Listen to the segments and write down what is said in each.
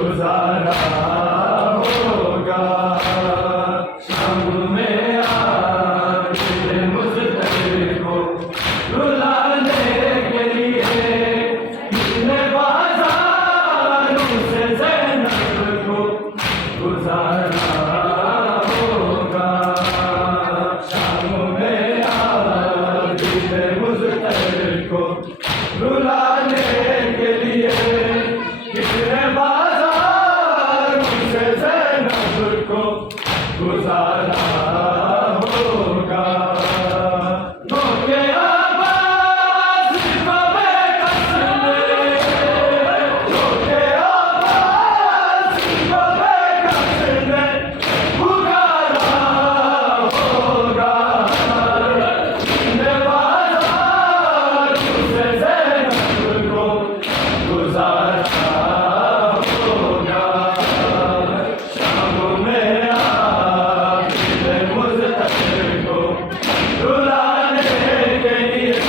गुजारा होगा। शाम में आके मुज़्तफ़र को रुलाने के लिए कितने बाज़ारों से ज़ैनब को गुजारा होगा। शाम में आके मुज़्तफ़र को रुलाने के लिए कितने बाज़ारों से ज़ैनब को गुजारा होगा। नोके आवाज़ को बेकस ने, नोके आवाज़ को बेकस ने पुकारा होगा। कितने बाज़ारों से ज़ैनब को गुजारा होगा। शाम में आके मुज़्तफ़र को रुलाने के लिए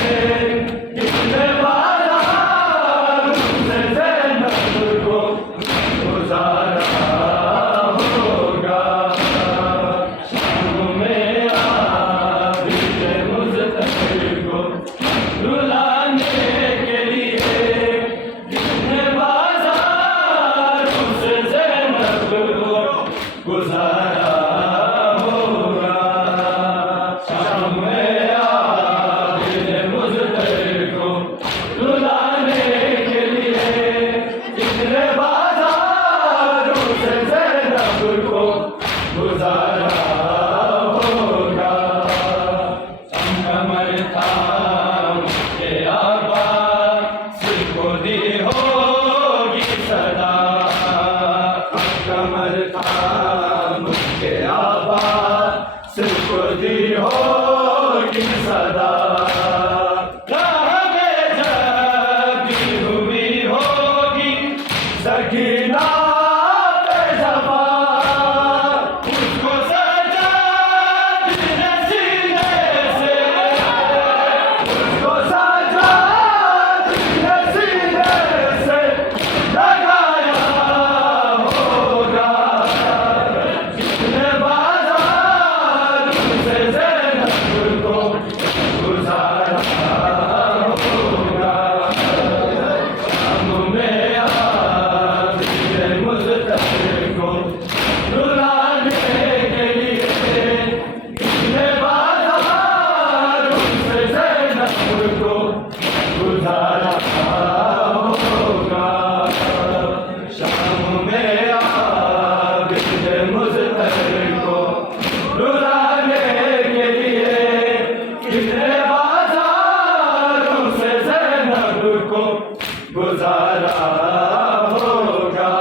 कितने बाज़ारों से ज़ैनब को गुजारा होगा। शाम में आके मुज़्तफ़र को रुलाने के लिए कितने बाज़ारों से ज़ैनब को गुजारा होगा। शाम में आके मुज़्तफ़र को रुलाने के लिए कितने बाज़ारों से ज़ैनब को गुजारा होगा। कमर थाम के आवाज़ को दी होगी सदा। कमर थाम के आवाज़ को दी होगी सदा। राह में जब भी हुई होगी सकीना पे ज़बान, उसको सजा दिल सीने से, उसको सजा दिल सीने से लगाया होगा। कितने बाज़ारों से ज़ैनब को गुजारा होगा। शाम में आके मुज़्तफ़र को रुलाने के लिए कितने बाज़ारों से ज़ैनब को गुजारा होगा। शाम में आके मुज़्तफ़र को रुलाने के लिए कितने बाज़ारों से ज़ैनब को गुजारा होगा।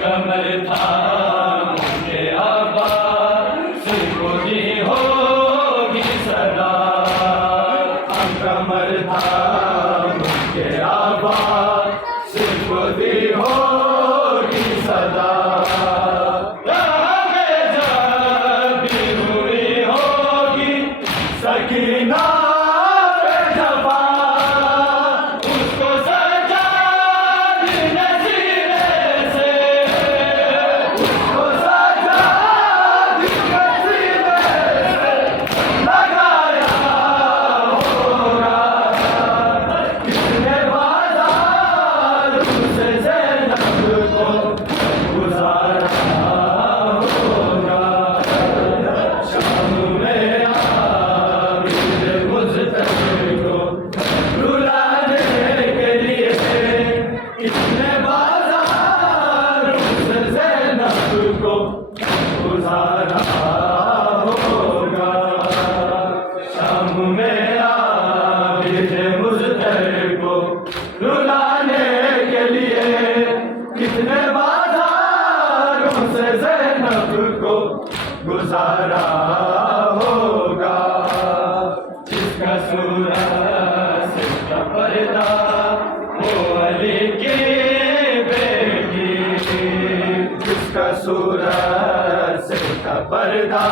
कमर थाम के आवाज़ को दी होगी सदा। कमर थाम के आवाज़ को दी होगी सदा। राह में जब भी हुई होगी सकीना पे ज़बान, उसको सजा दिल सीने से, उसको सजा दिल सीने से लगाया होगा। कितने बाज़ारों से ज़ैनब को गुजारा होगा। शाम में आके मुज़्तफ़र को रुलाने के लिए कितने बाज़ारों से ज़ैनब को गुजारा होगा। शाम में आके मुज़्तफ़र को रुलाने के लिए कितने बाज़ारों से ज़ैनब को गुजारा होगा। जिसका सूरज जिसका पर्दा वो अली की बेटी, जिसका सूरज जिसका पर्दा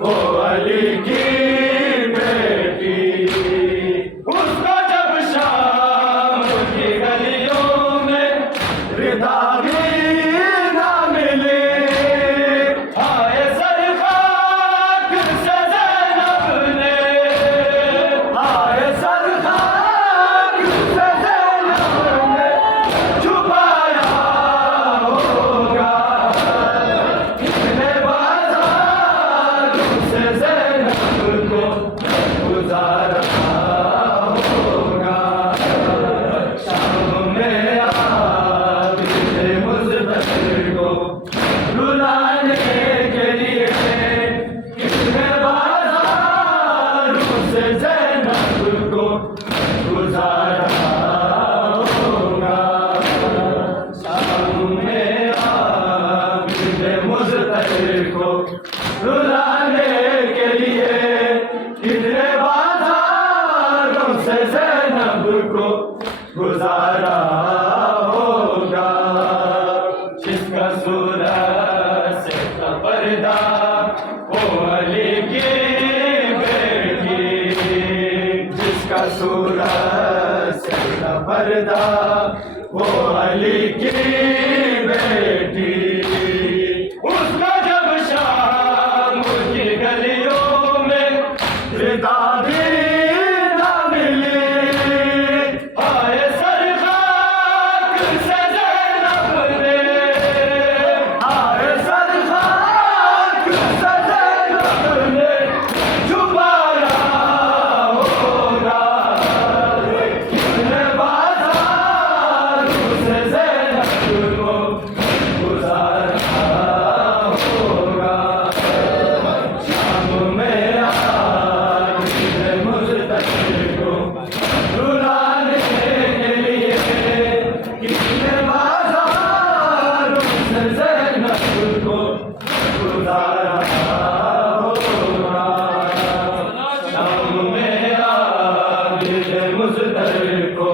वो अली की बेटी। उसको जब शाम की गलियों में रिदा रुलाने के लिए कितने बाजारों से ज़ैनब को गुजारा होगा। जिसका सूरज से था पर्दा वो अली की बेटी, जिसका सूरज से था पर्दा वो अली की बेटी। उसका जब शाम की गलियों में रिदा भी ना मिली, आए सरखाक से ज़ैनब ने, आए सरखाक से ज़ैनब ने छुपाया होगा। कितने बाज़ारों से ज़ैनब को गुजारा होगा। शाम में आज मुज़्तफ़र को रुलाने के लिए कितने बाज़ारों से ज़ैनब को गुजारा होगा। शाम में आज मुज़्तफ़र को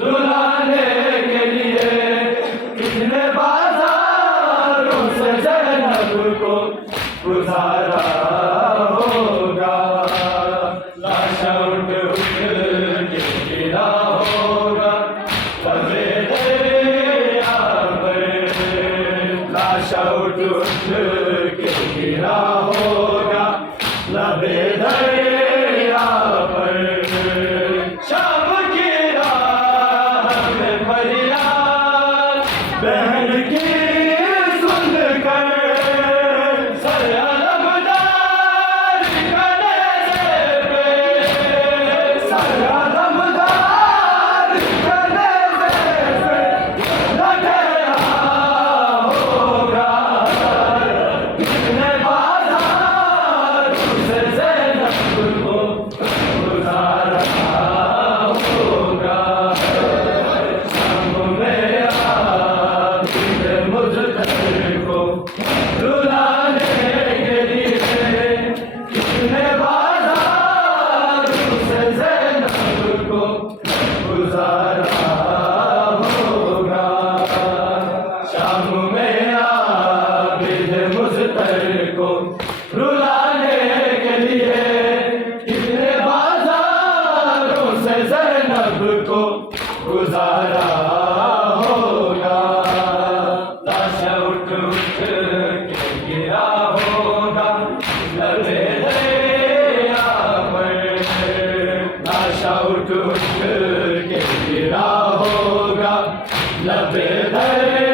रुलाने के लिए कितने बाज़ारों से ज़ैनब को गुजारा होगा। लाशा उठ उठ के गिरा होगा लबे दरिया पर, लाशा उठ उठ के गिरा होगा लबे दरिया पर। शाम की राह में फरियाद बहन की सुनकर सर अलमदार कनेज़े पे, सर अलमदार कनेज़े पे लगाया होगा। कितने बाज़ारों से ज़ैनब को गुजारा होगा। शाम में आज मुज़्तफ़र को रुलाने के लिए कितने बाज़ारों से ज़ैनब को गुजारा होगा। शाम में आज मुज़्तफ़र को रुलाने के लिए कितने बाज़ारों से ज़ैनब को गुजारा होगा। लाशा उठ उठ के गिरा होगा लबे दरिया पर, लाशा उठ उठ के गिरा होगा लबे दरिया